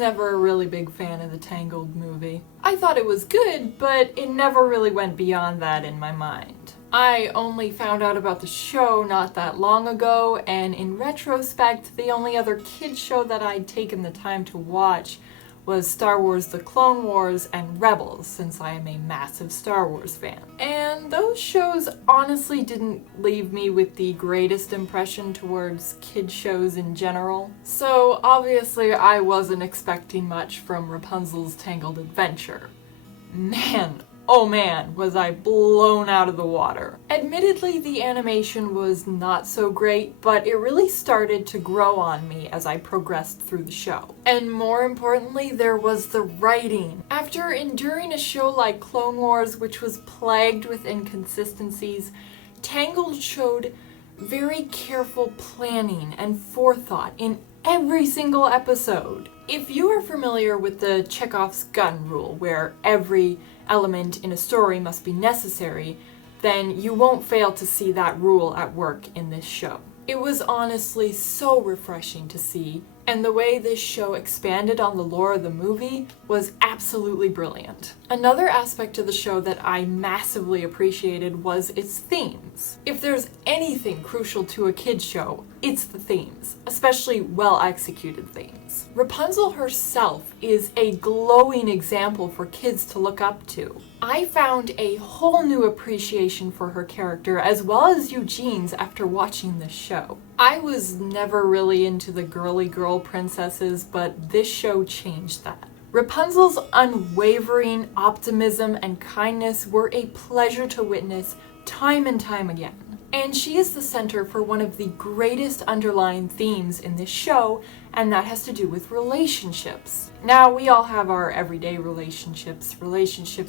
never a really big fan of the Tangled movie. I thought it was good, but it never really went beyond that in my mind. I only found out about the show not that long ago, and in retrospect, the only other kids show that I'd taken the time to watch was Star Wars The Clone Wars and Rebels, since I am a massive Star Wars fan. And those shows honestly didn't leave me with the greatest impression towards kid shows in general. So obviously I wasn't expecting much from Rapunzel's Tangled Adventure. Man, oh man, was I blown out of the water. Admittedly, the animation was not so great, but it really started to grow on me as I progressed through the show. And more importantly, there was the writing. After enduring a show like Clone Wars, which was plagued with inconsistencies, Tangled showed very careful planning and forethought in every single episode. If you are familiar with the Chekhov's gun rule, where every element in a story must be necessary, then you won't fail to see that rule at work in this show. It was honestly so refreshing to see, and the way this show expanded on the lore of the movie was absolutely brilliant. Another aspect of the show that I massively appreciated was its themes. If there's anything crucial to a kids show, it's the themes, especially well-executed themes. Rapunzel herself is a glowing example for kids to look up to. I found a whole new appreciation for her character as well as Eugene's after watching this show. I was never really into the girly girl princesses, but this show changed that. Rapunzel's unwavering optimism and kindness were a pleasure to witness time and time again. And she is the center for one of the greatest underlying themes in this show, and that has to do with relationships. Now, we all have our everyday relationships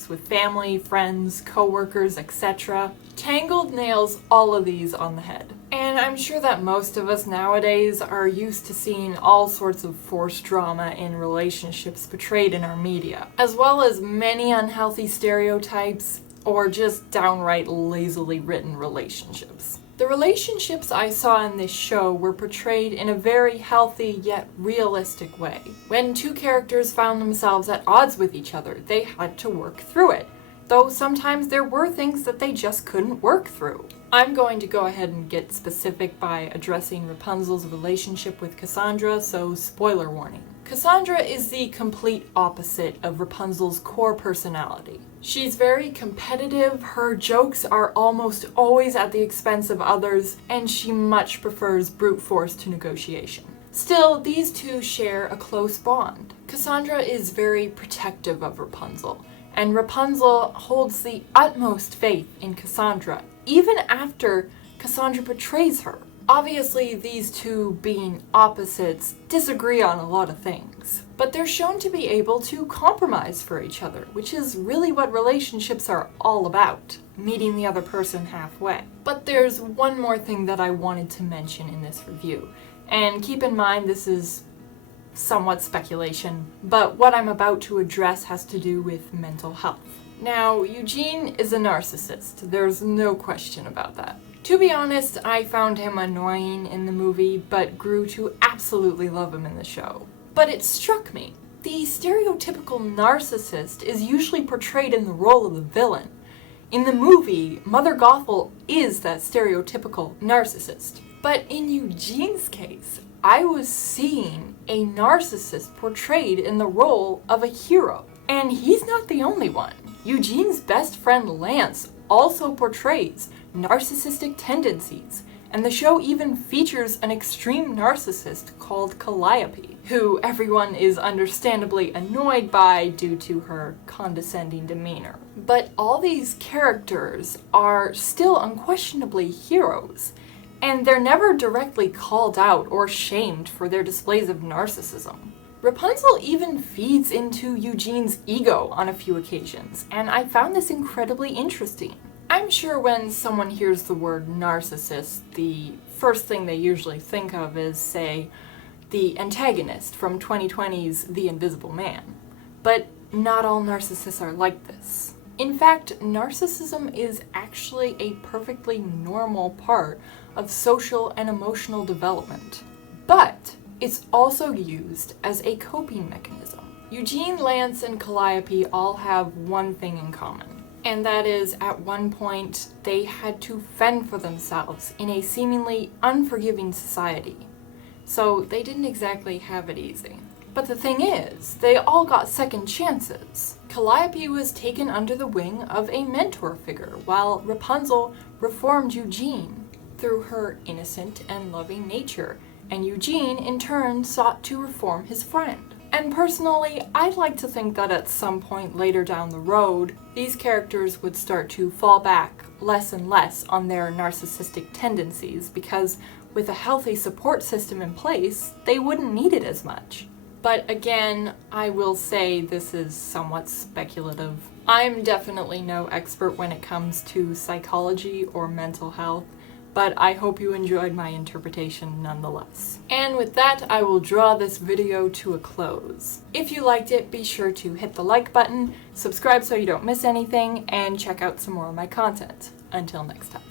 with family, friends, co-workers, etc. Tangled nails all of these on the head. And I'm sure that most of us nowadays are used to seeing all sorts of forced drama in relationships portrayed in our media, as well as many unhealthy stereotypes or just downright lazily written relationships. The relationships I saw in this show were portrayed in a very healthy yet realistic way. When two characters found themselves at odds with each other, they had to work through it, though sometimes there were things that they just couldn't work through. I'm going to go ahead and get specific by addressing Rapunzel's relationship with Cassandra, so spoiler warning. Cassandra is the complete opposite of Rapunzel's core personality. She's very competitive, her jokes are almost always at the expense of others, and she much prefers brute force to negotiation. Still, these two share a close bond. Cassandra is very protective of Rapunzel, and Rapunzel holds the utmost faith in Cassandra, even after Cassandra betrays her. Obviously, these two, being opposites, disagree on a lot of things, but they're shown to be able to compromise for each other, which is really what relationships are all about, meeting the other person halfway. But there's one more thing that I wanted to mention in this review, and keep in mind this is somewhat speculation, but what I'm about to address has to do with mental health. Now, Eugene is a narcissist, there's no question about that. To be honest, I found him annoying in the movie, but grew to absolutely love him in the show. But it struck me, the stereotypical narcissist is usually portrayed in the role of the villain. In the movie, Mother Gothel is that stereotypical narcissist. But in Eugene's case, I was seeing a narcissist portrayed in the role of a hero. And he's not the only one. Eugene's best friend Lance also portrays narcissistic tendencies, and the show even features an extreme narcissist called Calliope, who everyone is understandably annoyed by due to her condescending demeanor. But all these characters are still unquestionably heroes, and they're never directly called out or shamed for their displays of narcissism. Rapunzel even feeds into Eugene's ego on a few occasions, and I found this incredibly interesting. I'm sure when someone hears the word narcissist, the first thing they usually think of is, say, the antagonist from 2020's The Invisible Man. But not all narcissists are like this. In fact, narcissism is actually a perfectly normal part of social and emotional development. But it's also used as a coping mechanism. Eugene, Lance, and Calliope all have one thing in common, and that is at one point they had to fend for themselves in a seemingly unforgiving society. So they didn't exactly have it easy. But the thing is, they all got second chances. Calliope was taken under the wing of a mentor figure, while Rapunzel reformed Eugene through her innocent and loving nature, and Eugene in turn sought to reform his friend. And personally, I'd like to think that at some point later down the road, these characters would start to fall back less and less on their narcissistic tendencies, because with a healthy support system in place, they wouldn't need it as much. But again, I will say this is somewhat speculative. I'm definitely no expert when it comes to psychology or mental health, but I hope you enjoyed my interpretation nonetheless. And with that, I will draw this video to a close. If you liked it, be sure to hit the like button, subscribe so you don't miss anything, and check out some more of my content. Until next time.